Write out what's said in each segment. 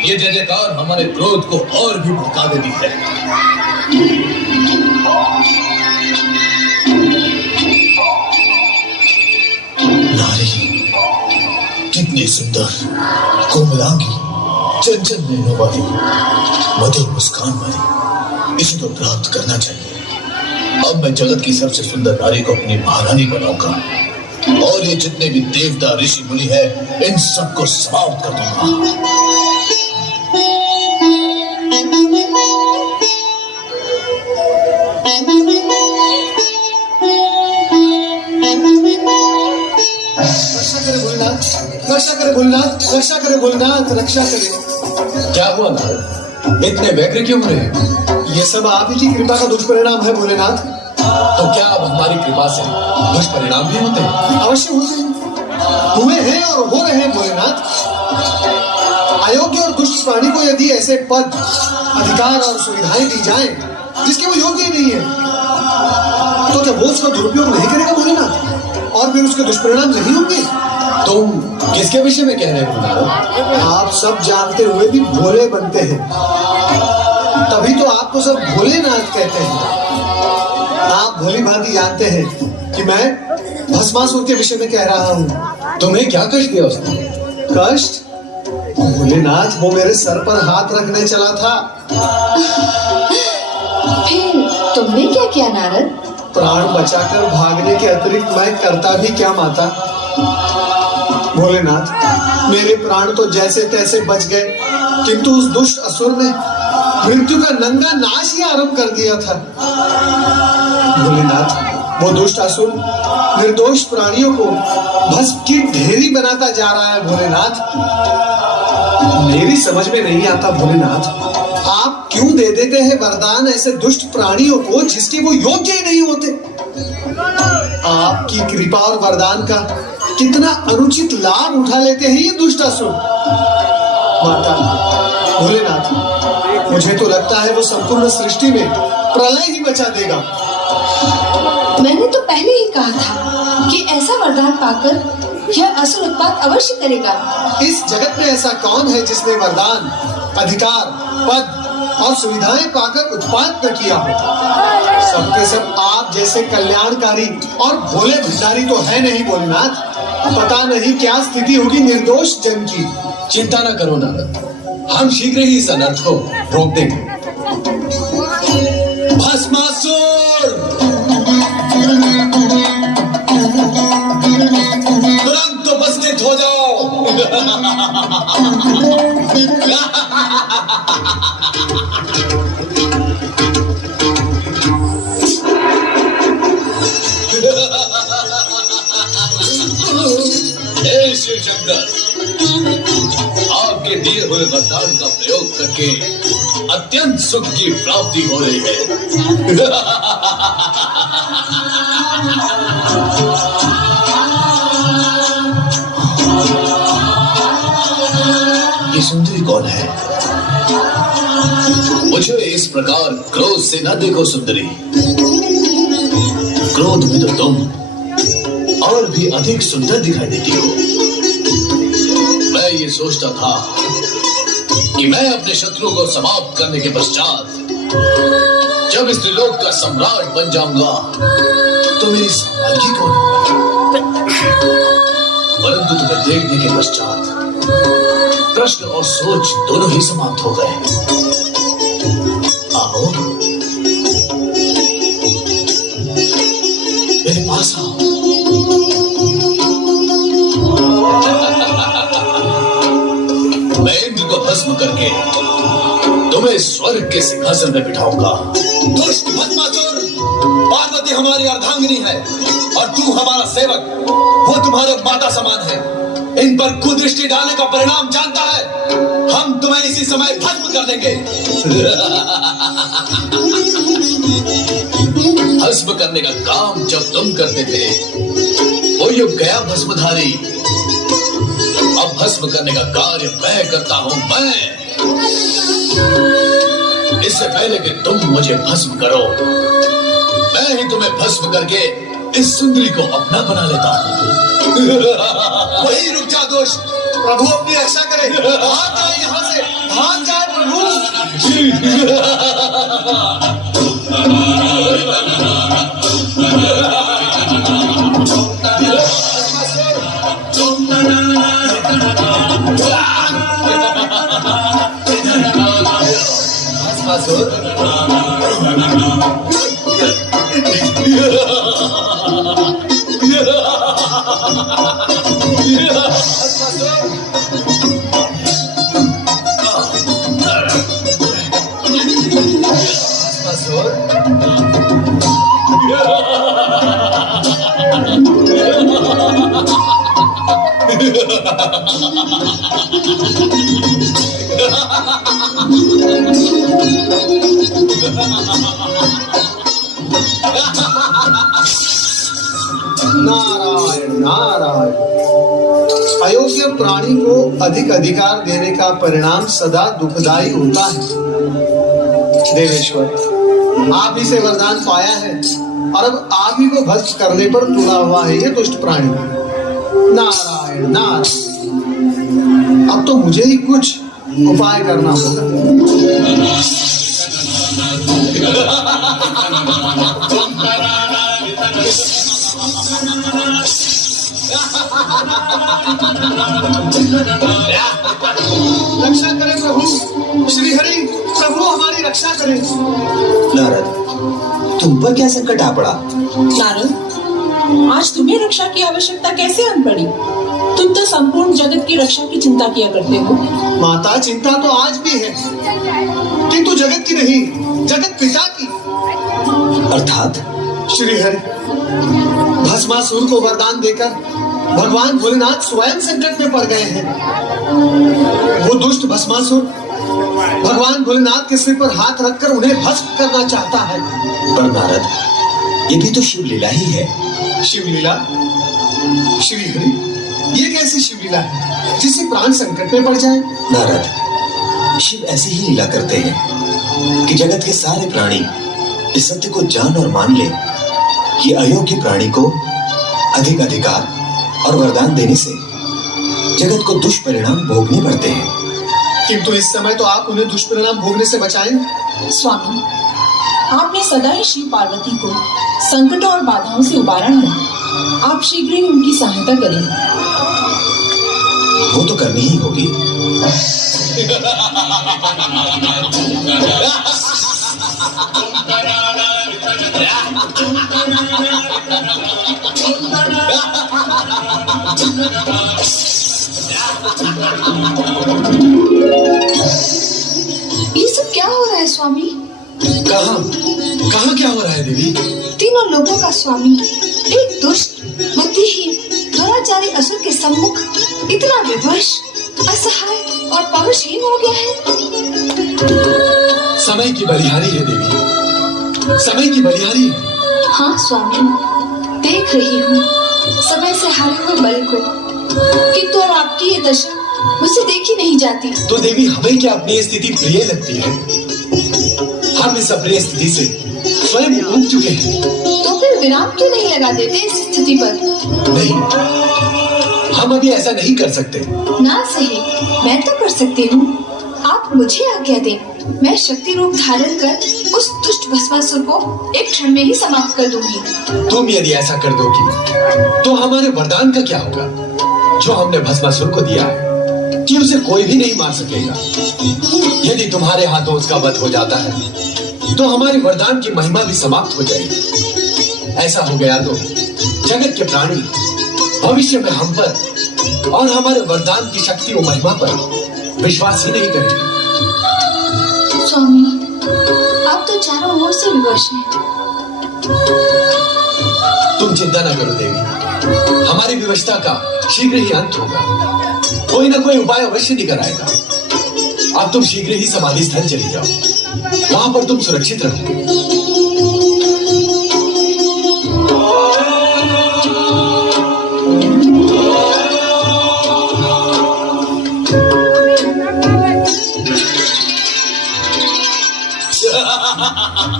ये जय जयकार हमारे क्रोध को और भी भड़का देती है। नारी कितनी सुंदर, कोमलांगी, चंचल नैनों वाली, मधुर मुस्कान वाली, इसे तो प्राप्त करना चाहिए। अब मैं जगत की सबसे सुंदर नारी को अपनी महारानी बनाऊंगा और ये जितने भी देवता ऋषि मुनि है इन सबको समाप्त कर दूंगा। रक्षा करे भोलेनाथ, रक्षा करे भोलेनाथ, रक्षा करे। क्या हुआ नारद, इतने व्यग्र क्यों रहे? ये सब आप ही की कृपा का दुष्परिणाम है भोलेनाथ। तो क्या अब हमारी कृपा से दुष्परिणाम भी होते हैं? अवश्य होते हैं, हुए हैं और हो रहे हैं भोलेनाथ। अयोग्य और दुष्ट प्राणी को यदि ऐसे पद, अधिकार और सुविधाएं दी जाएं जिसके वो योग्य ही नहीं है, तो क्या वो उसका दुरुपयोग नहीं करेगा भोलेनाथ और फिर उसके दुष्परिणाम नहीं होंगे? तुम किसके विषय में कह रहे हो नारद? आप सब जानते हुए भी भोले बनते हैं, तभी तो आपको सब भोलेनाथ कहते हैं। आप भोली भांति जानते हैं कि मैं भस्मासुर के विषय में कह रहा हूँ। तुम्हें क्या कष्ट दिया उसने? कष्ट? भोलेनाथ, वो मेरे सर पर हाथ रखने चला था। फिर तुमने क्या किया नारद? प्राण बचाकर भागने के अतिरिक्त मैं करता भी क्या माता? भोलेनाथ, मेरे प्राण तो जैसे तैसे बच गए, किंतु उस दुष्ट असुर ने मृत्यु का नंगा नाश ही आरंभ कर दिया था। भोलेनाथ, वो दुष्ट असुर निर्दोष प्राणियों को भस्म की ढेरी बनाता जा रहा है। भोलेनाथ, मेरी समझ में नहीं आता भोलेनाथ, आप क्यों दे देते हैं वरदान ऐसे दुष्ट प्राणियों को जिसके वो योग्य ही नहीं होते? आपकी कृपा और वरदान का कितना अनुचित लाभ उठा लेते हैं ये दुष्ट असुर। माता, भोलेनाथ, मुझे तो लगता है वो संपूर्ण सृष्टि में प्रलय ही मचा देगा। मैंने तो पहले ही कहा था कि ऐसा वरदान पाकर यह असुर उत्पात अवश्य करेगा। इस जगत में ऐसा कौन है जिसने वरदान, अधिकार, पद और सुविधाएं पाकर उत्पात न किया हो? सबके सब आप जैसे कल्याणकारी और भोले भंडारी तो है नहीं भोलेनाथ। पता नहीं क्या स्थिति होगी निर्दोष जन की। चिंता न करो नारद, हम शीघ्र ही इस अनर्थ को रोक देंगे। भस्मासुर, तुरंत उपस्थित हो जाओ। हे शिव शंकर, आपके दिए हुए वरदान का प्रयोग करके अत्यंत सुख की प्राप्ति हो रही है। ये सुंदरी कौन है? मुझे इस प्रकार क्रोध से न देखो सुंदरी। क्रोध में तो तुम और भी अधिक सुंदर दिखाई देती हो। मैं ये सोचता था कि मैं अपने शत्रु को समाप्त करने के पश्चात जब इस त्रिलोक का सम्राट बन जाऊंगा तो मेरी सम्राज्ञी कौन होगी? परंतु तुम्हें देखने के पश्चात प्रश्न और सोच दोनों ही समाप्त हो गए। आओ, मेरे पास आओ। मैं इंद्र को भस्म करके तुम्हें स्वर्ग के सिंहासन में बिठाऊंगा। दुष्ट भस्मासुर, पार्वती हमारी अर्धांगिनी है और तू हमारा सेवक। वो तुम्हारे माता समान है। इन पर कुदृष्टि डालने का परिणाम जानता है। हम तुम्हें इसी समय भस्म कर देंगे। भस्म करने का काम जब तुम करते थे वो युग गया भस्मधारी। अब भस्म करने का कार्य मैं करता हूं। मैं, इससे पहले कि तुम मुझे भस्म करो, मैं ही तुम्हें भस्म करके इस सुंदरी को अपना बना लेता हूं। वही रुक जा दोष, प्रभु अपनी रक्षा करे। भाग जाओ यहाँ से, भाग जाए प्रभु। नारायण नारायण। अयोग्य प्राणी को अधिक अधिकार देने का परिणाम सदा दुखदायी होता है। देवेश्वर, आप ही से वरदान पाया है और अब आप ही को भस्म करने पर तुला हुआ है ये दुष्ट प्राणी। नारायण नारायण। अब तो मुझे ही कुछ उपाय करना होगा। रक्षा करें प्रभु, श्री हरि प्रभु हमारी रक्षा करें। नारद, तुम पर क्या संकट आ पड़ा? नारद, आज तुम्हें रक्षा की आवश्यकता कैसे आन पड़ी? तुम तो संपूर्ण जगत की रक्षा की चिंता किया करते हो। माता, चिंता तो आज भी है, किंतु जगत की नहीं, जगत पिता की। अर्थात? श्री हरि, भस्मासुर को वरदान देकर भगवान भोलेनाथ स्वयं संकट में पड़ गए हैं। वो दुष्ट भस्मासुर भगवान भोलेनाथ के सिर पर हाथ रखकर उन्हें भस्म करना चाहता है। पर नारद, ये भी तो शिव लीला ही है। शिव लीला? श्री हरि, ये कैसी शिव लीला है जिससे प्राण संकट में पड़ जाए? नारद, शिव ऐसी ही लीला करते हैं कि जगत के सारे प्राणी इस सत्य को जान और मान ले कि अयोग्य प्राणी को अधिक अधिकार और वरदान देने से जगत को दुष्परिणाम भोगने पड़ते हैं। किंतु इस समय तो आप उन्हें दुष्परिणाम भोगने से बचाएं। स्वामी, आपने सदा ही शिव पार्वती को संकटों और बाधाओं से उबारा है। आप शीघ्र ही उनकी सहायता करें। वो तो करनी ही होगी। ये सब क्या हो रहा है स्वामी? कहाँ कहाँ क्या हो रहा है देवी? तीनों लोगों का स्वामी एक दुष्ट बुद्धिहीन दुराचारी असुर के सम्मुख इतना विवश, असहाय और परुषहीन हो गया है। समय की बलिहारी है देवी, समय की बलिहारी है। हाँ स्वामी, देख रही हूँ समय से हारे हुए बल को, किंतु अब आपकी ये दशा मुझसे देखी नहीं जाती। तो देवी, हमें क्या अपनी स्थिति प्रिय लगती है? हम इस अपनी स्थिति से स्वयं ऊब चुके हैं। तो फिर विराम क्यों नहीं लगा देते इस स्थिति पर? नहीं, हम अभी ऐसा नहीं कर सकते। ना सही, मैं तो कर सकती हूँ। आप मुझे आज्ञा दें, मैं शक्ति रूप धारण कर उस दुष्ट भस्मासुर को एक क्षण में ही समाप्त कर दूंगी। तुम यदि ऐसा कर दोगी तो हमारे वरदान का क्या होगा जो हमने भस्मासुर को दिया है कि उसे कोई भी नहीं मार सकेगा? यदि तुम्हारे हाथों उसका वध हो जाता है तो हमारे वरदान की महिमा भी समाप्त हो जाएगी। ऐसा हो गया तो जगत के प्राणी भविष्य में हम पर और हमारे वरदान की शक्ति और महिमा पर विश्वास ही नहीं करेंगे। स्वामी, आप तो चारों ओर से विवश हैं। तुम चिंता न करो देवी, हमारी विवशता का शीघ्र ही अंत होगा। कोई ना कोई उपाय अवश्य निकल आएगा। अब तुम शीघ्र ही समाधि स्थल चली जाओ, वहां पर तुम सुरक्षित रहो।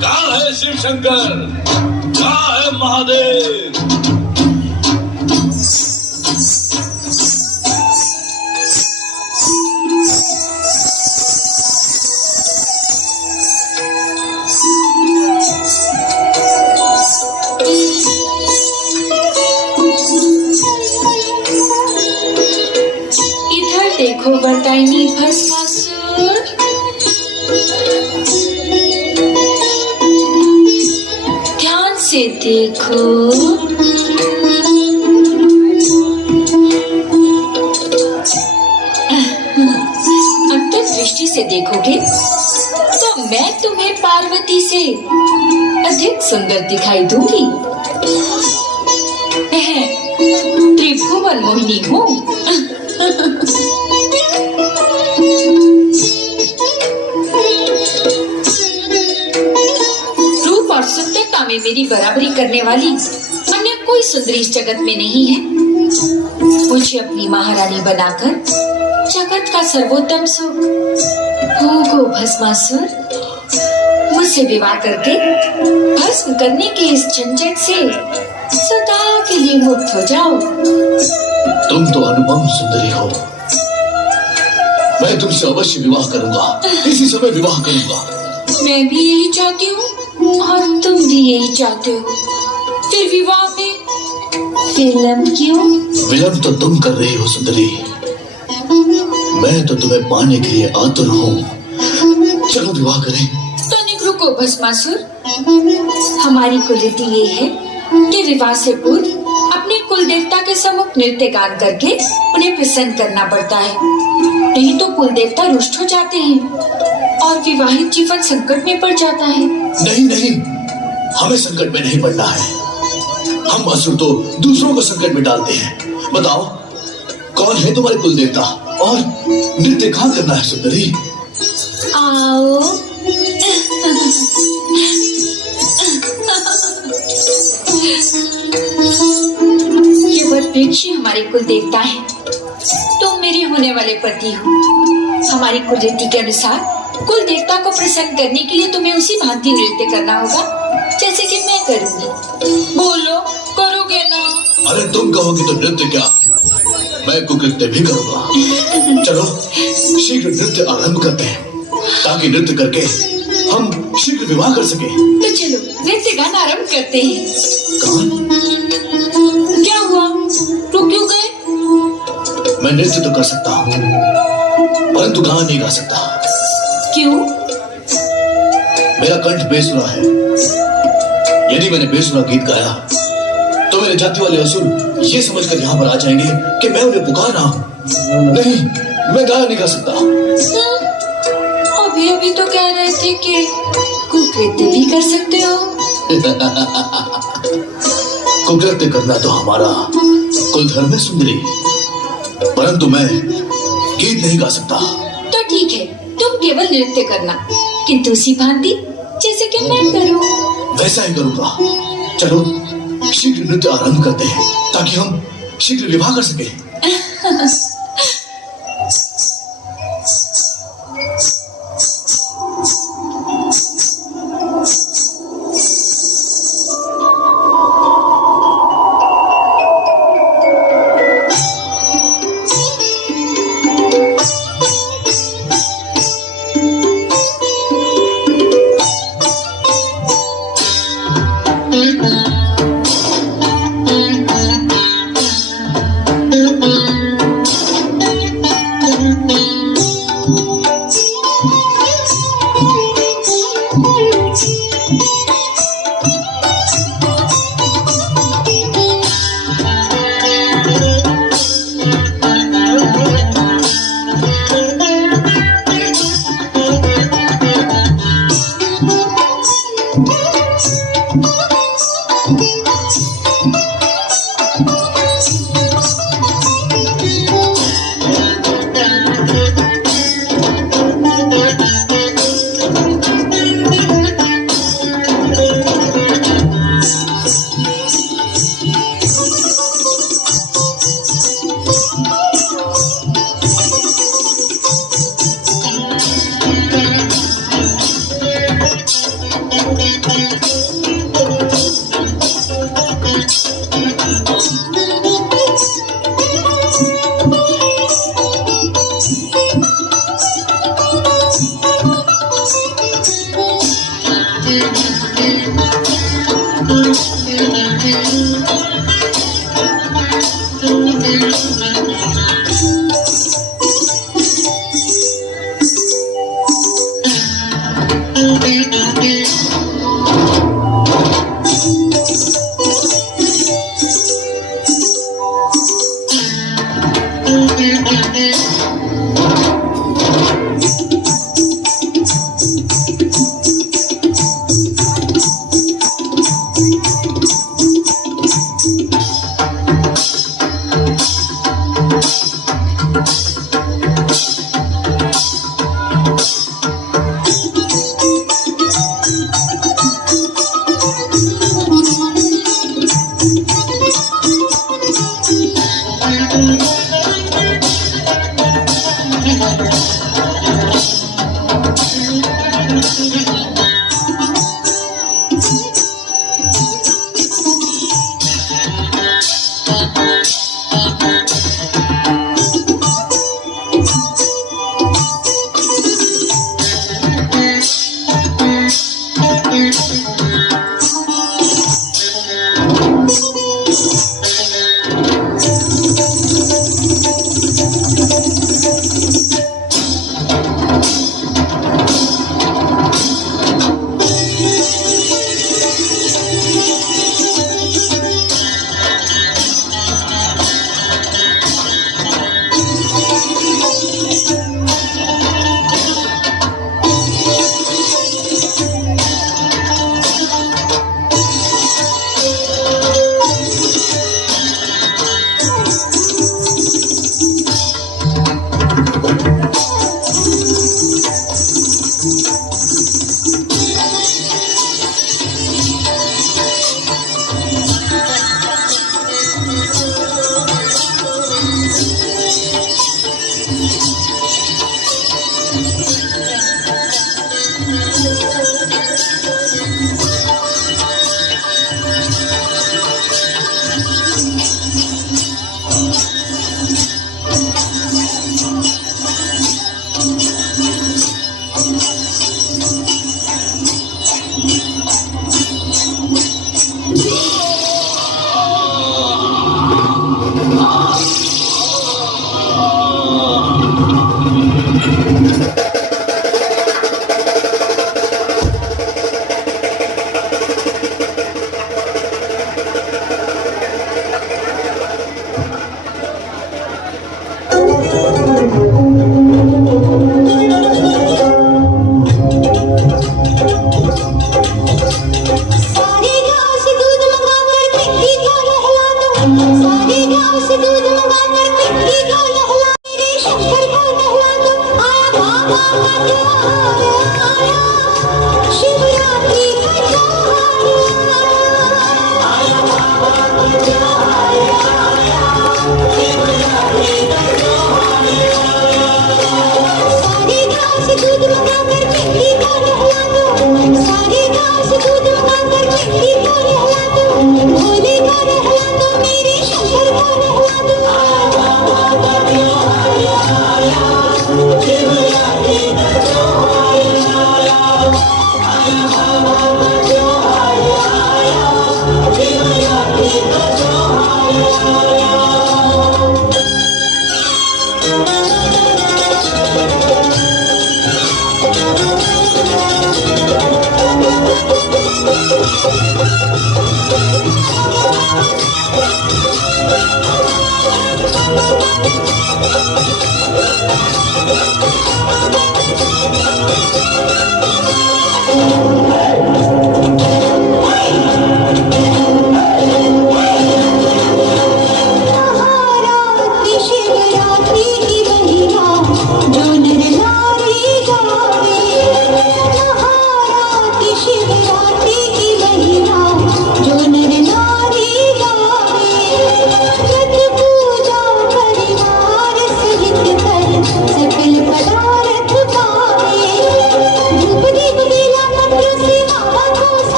कहाँ है शिव शंकर? कहाँ है महादेव? देखो बरदाइनी भस्मासुर। ध्यान से देखो। अब तो दृष्टि से देखोगे तो मैं तुम्हें पार्वती से अधिक सुंदर दिखाई दूंगी। त्रिभुवन मोहिनी हूँ। रूप और सुंदरता में मेरी बराबरी करने वाली अन्य कोई सुंदरी इस जगत में नहीं है। मुझे अपनी महारानी बनाकर जगत का सर्वोत्तम सुख भोगो भस्मासुर। मुझसे विवाह करके भस्म करने के इस झंझट से सदा के लिए मुक्त हो जाओ। तुम तो अनुपम सुंदरी हो। मैं तुमसे अवश्य विवाह करूंगा, इसी समय विवाह करूंगा। मैं भी यही चाहती हूँ और तुम भी यही चाहते हो। फिर विवाह में विलंब क्यों? विलंब तो तुम कर रही हो सुंदरी। मैं तो तुम्हें पाने के लिए आतुर हूँ। चलो विवाह करें। तनिक रुको भस्मासुर। हमारी कुलरीति ये है कि विवाह से पूर्व अपने कुल देवता के सम्मुख नृत्य गान करके उन्हें प्रसन्न करना पड़ता है। नहीं तो कुल देवता रुष्ट हो जाते हैं और विवाहित जीवन संकट में पड़ जाता है। नहीं नहीं, हमें संकट में नहीं पड़ना है। हम असुर तो दूसरों को संकट में डालते हैं। बताओ कौन है तुम्हारे कुल देवता और नृत्य कहाँ करना है सुंदरी? आओ। ये वृक्ष हमारे कुल देवता हैं। तुम मेरे होने वाले पति हो। हमारी कुलरीति के अनुसार कुल देवता को प्रसन्न करने के लिए तुम्हें उसी भांति नृत्य करना होगा जैसे कि मैं करूंगी। बोलो, करोगे ना? अरे तुम कहोगी तो नृत्य क्या, मैं कुकृत्य भी करूंगा। चलो शीघ्र नृत्य आरंभ करते हैं ताकि नृत्य करके हम शीघ्र विवाह कर सके। तो चलो नृत्य गाना आरंभ करते हैं। कौन? क्या हुआ, रुक क्यों गए? मैं नृत्य तो कर सकता हूँ परंतु गाना नहीं गा सकता। क्यों? मेरा कंठ बेसुरा है। यदि मैंने बेसुरा गीत गाया तो मेरे जाति वाले असुर ये समझकर यहाँ पर आ जाएंगे कि मैं उन्हें पुकार रहा हूँ। नहीं, मैं गाना नहीं गा सकता। अभी अभी तो कह रहे थे कि कुकृत्य भी कर सकते हो। कुकृत्य करना तो हमारा कुल धर्म है सुंदरी, परंतु मैं गीत नहीं गा सकता। तो ठीक है, तुम केवल नृत्य करना, किंतु उसी भांति जैसे कि मैं करूं। वैसा ही करूंगा। चलो शीघ्र नृत्य आरंभ करते हैं ताकि हम शीघ्र विवाह कर सके।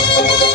Thank you.